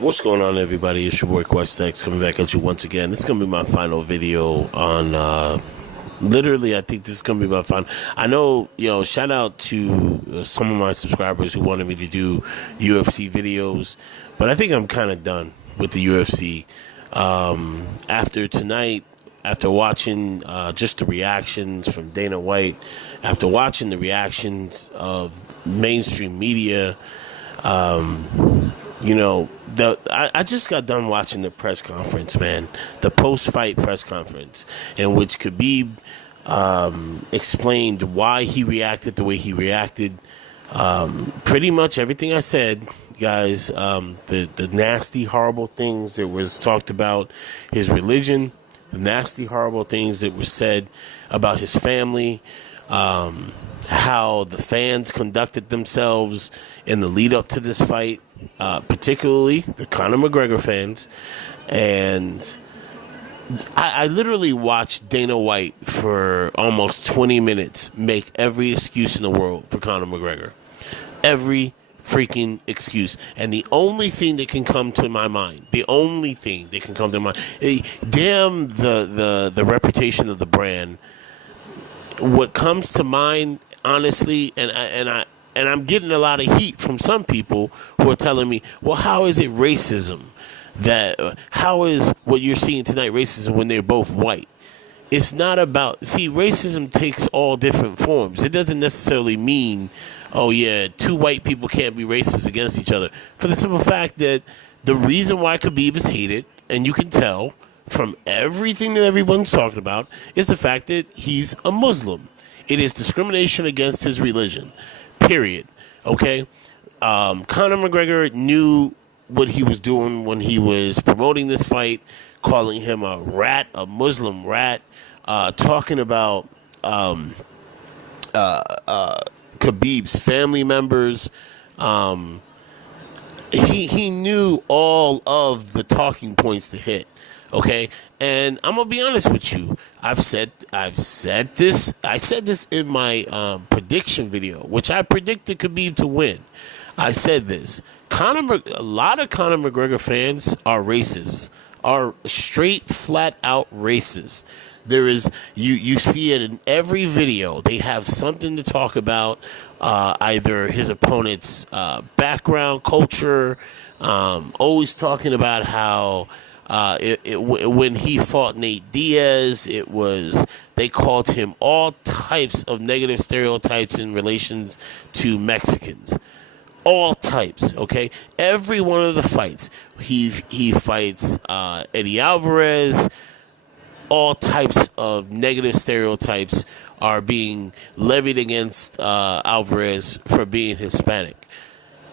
What's going on, everybody? It's your boy QuestX coming back at you once again. This is going to be my final video on, literally, I think this is going to be my final. I know, shout out to some of my subscribers who wanted me to do UFC videos, but I think I'm kind of done with the UFC. After tonight, after watching just the reactions from Dana White, after watching the reactions of mainstream media, I just got done watching the press conference, man. The post-fight press conference in which Khabib explained why he reacted the way he reacted. Pretty much everything I said, guys. The nasty, horrible things that was talked about his religion, the nasty, horrible things that were said about his family, how the fans conducted themselves in the lead up to this fight, particularly the Conor McGregor fans. And I literally watched Dana White for almost 20 minutes make every excuse in the world for Conor McGregor. Every freaking excuse. And the only thing that can come to my mind, damn the reputation of the brand. What comes to mind, honestly, and I'm getting a lot of heat from some people who are telling me, well, how is it racism? How is what you're seeing tonight racism when they're both white? It's not about, racism takes all different forms. It doesn't necessarily mean, oh yeah, two white people can't be racist against each other. For the simple fact that the reason why Khabib is hated, and you can tell from everything that everyone's talking about, is the fact that he's a Muslim. It is discrimination against his religion, period. Okay? Conor McGregor knew what he was doing when he was promoting this fight, calling him a rat, a Muslim rat, talking about Khabib's family members. He knew all of the talking points to hit. Okay, and I'm gonna be honest with you. I said this in my prediction video, which I predicted Khabib to win. I said this: a lot of Conor McGregor fans are racist, are straight, flat out racist. There is you see it in every video. They have something to talk about, either his opponent's background, culture, always talking about how. When he fought Nate Diaz, they called him all types of negative stereotypes in relation to Mexicans. All types, okay? Every one of the fights. He fights Eddie Alvarez. All types of negative stereotypes are being levied against Alvarez for being Hispanic.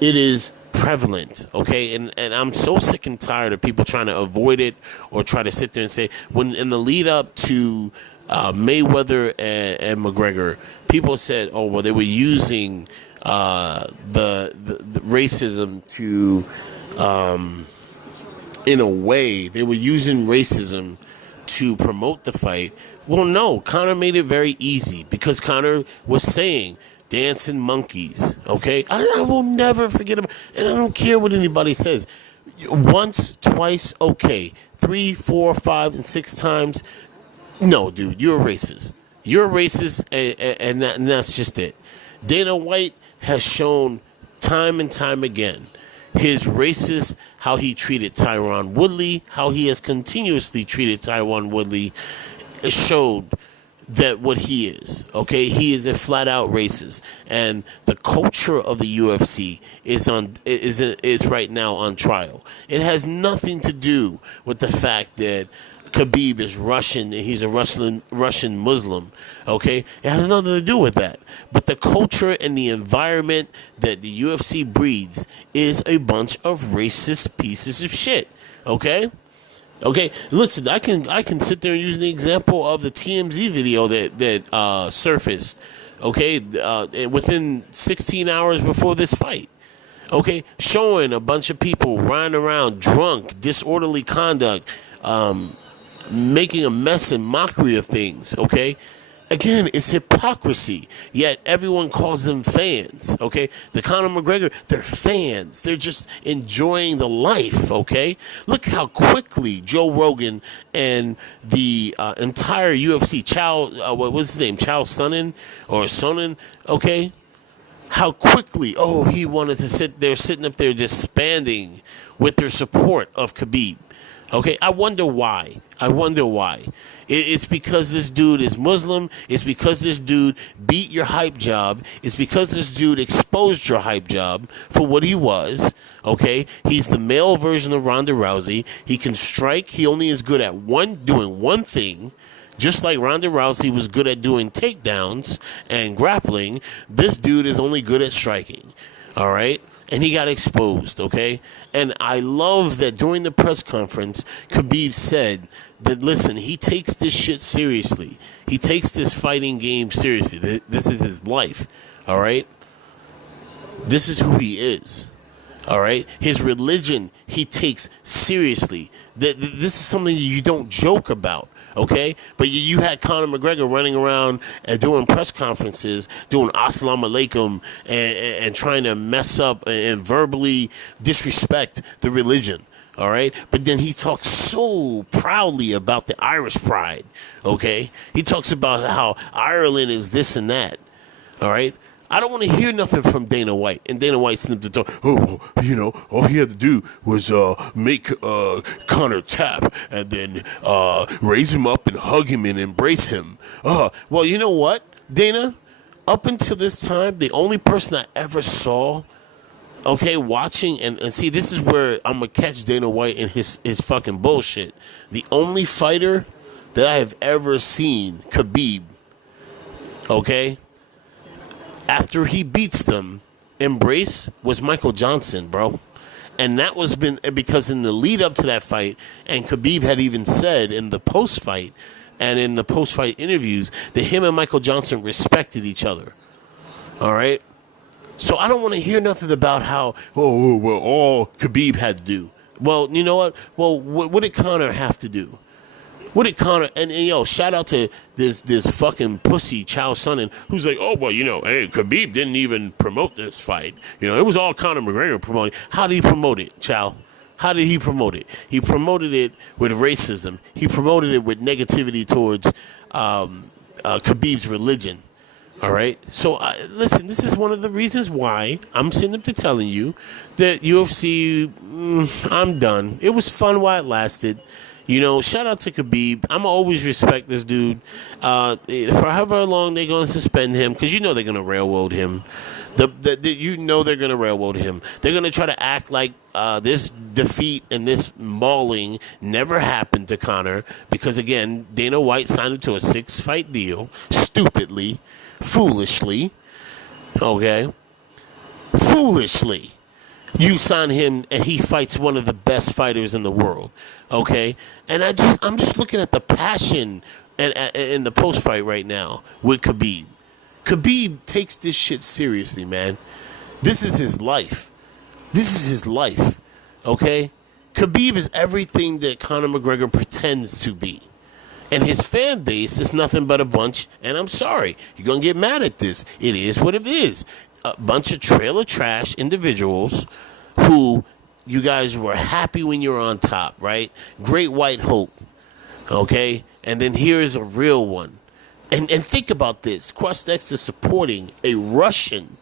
It is prevalent, okay, and I'm so sick and tired of people trying to avoid it or try to sit there and say, when in the lead up to Mayweather and McGregor, people said, oh well, they were using the racism to in a way they were using racism to promote the fight. Well, no, Conor made it very easy because Conor was saying dancing monkeys, okay? I will never forget them, and I don't care what anybody says. Once, twice, okay. 3, 4, 5, and 6 times, no, dude, you're a racist. You're a racist, and that's just it. Dana White has shown time and time again his racist, how he treated Tyron Woodley, how he has continuously treated Tyron Woodley, showed that what he is, okay, he is a flat-out racist, and the culture of the UFC is right now on trial. It has nothing to do with the fact that Khabib is Russian and he's a Russian Muslim, okay? It has nothing to do with that. But the culture and the environment that the UFC breeds is a bunch of racist pieces of shit, okay? Okay, listen, I can sit there and use the example of the TMZ video that surfaced, okay, within 16 hours before this fight, okay, showing a bunch of people riding around drunk, disorderly conduct, making a mess and mockery of things, okay. Again, it's hypocrisy, yet everyone calls them fans, okay? The Conor McGregor, they're fans. They're just enjoying the life, okay? Look how quickly Joe Rogan and the entire UFC, what's his name? Chow Sonnen or Sonnen, okay? How quickly, he wanted to sitting up there disbanding with their support of Khabib. Okay, I wonder why. It's because this dude is Muslim. It's because this dude beat your hype job. It's because this dude exposed your hype job for what he was. Okay, he's the male version of Ronda Rousey. He can strike. He only is good at doing one thing. Just like Ronda Rousey was good at doing takedowns and grappling, this dude is only good at striking. All right? And he got exposed, okay? And I love that during the press conference, Khabib said that, listen, he takes this shit seriously. He takes this fighting game seriously. This is his life, all right? This is who he is, all right? His religion, he takes seriously. This is something that you don't joke about. Okay, but you had Conor McGregor running around and doing press conferences, doing assalamu alaikum and trying to mess up and verbally disrespect the religion. All right, but then he talks so proudly about the Irish pride. Okay, he talks about how Ireland is this and that. All right. I don't want to hear nothing from Dana White. And Dana White snipped the talk. All he had to do was make Conor tap and then raise him up and hug him and embrace him. Well, you know what, Dana? Up until this time, the only person I ever saw, watching, and see, this is where I'm going to catch Dana White in his fucking bullshit. The only fighter that I have ever seen, Khabib, after he beats them, embrace was Michael Johnson, bro. And that was because in the lead up to that fight, and Khabib had even said in the post-fight and in the post-fight interviews that him and Michael Johnson respected each other. All right? So I don't want to hear nothing about how, all Khabib had to do. Well, you know what? Well, what did Conor have to do? What did Conor, and shout out to this fucking pussy Chow Sonnen, who's like, hey, Khabib didn't even promote this fight. It was all Conor McGregor promoting. How did he promote it, Chow? How did he promote it? He promoted it with racism. He promoted it with negativity towards Khabib's religion. All right? So, listen, this is one of the reasons why I'm sitting up to telling you that UFC, I'm done. It was fun while it lasted. Shout out to Khabib. I'm always respect this dude. For however long they're going to suspend him, because they're going to railroad him. They're going to railroad him. They're going to try to act like this defeat and this mauling never happened to Conor, because, again, Dana White signed him to a 6-fight deal, stupidly, foolishly, foolishly. You sign him, and he fights one of the best fighters in the world, And I'm just looking at the passion in the post fight right now with Khabib. Khabib takes this shit seriously, man. This is his life. Khabib is everything that Conor McGregor pretends to be. And his fan base is nothing but a bunch, and I'm sorry, you're going to get mad at this. It is what it is. A bunch of trailer trash individuals who you guys were happy when you were on top, right? Great white hope, And then here is a real one. And think about this. Crossdex is supporting a Russian.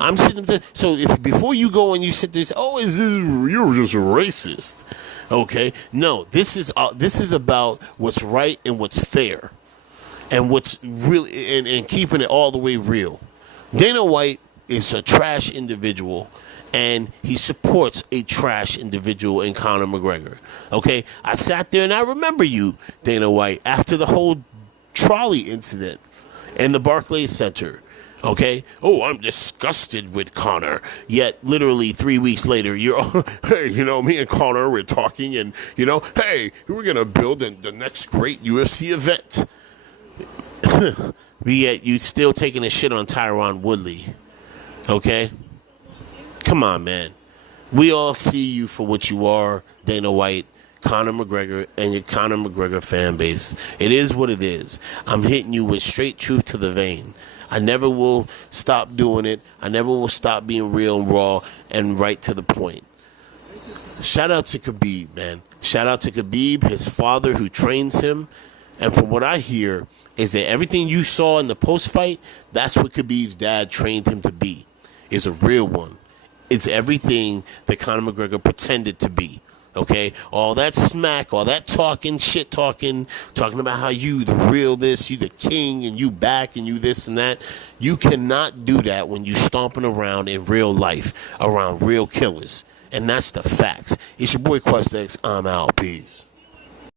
I'm sitting there. So if before you go and you sit there and say, you're just a racist. No, this is about what's right and what's fair. And what's really, and keeping it all the way real. Dana White is a trash individual, and he supports a trash individual in Conor McGregor. I sat there and I remember you, Dana White, after the whole trolley incident in the Barclays Center. I'm disgusted with Conor. Yet, literally 3 weeks later, you're, hey, me and Conor, we're talking, and, hey, we're going to build the next great UFC event. But yet, you still taking a shit on Tyron Woodley. Come on, man. We all see you for what you are, Dana White. Conor McGregor and your Conor McGregor fan base. It is what it is. I'm hitting you with straight truth to the vein. I never will stop doing it. I never will stop being real and raw and right to the point. Shout out to Khabib, man. Shout out to Khabib, his father who trains him. And from what I hear is that everything you saw in the post-fight, that's what Khabib's dad trained him to be. Is a real one. It's everything that Conor McGregor pretended to be. Okay? All that smack, all that talking, shit talking about how you the real this, you the king, and you back, and you this and that. You cannot do that when you stomping around in real life, around real killers. And that's the facts. It's your boy Quest X. I'm out. Peace.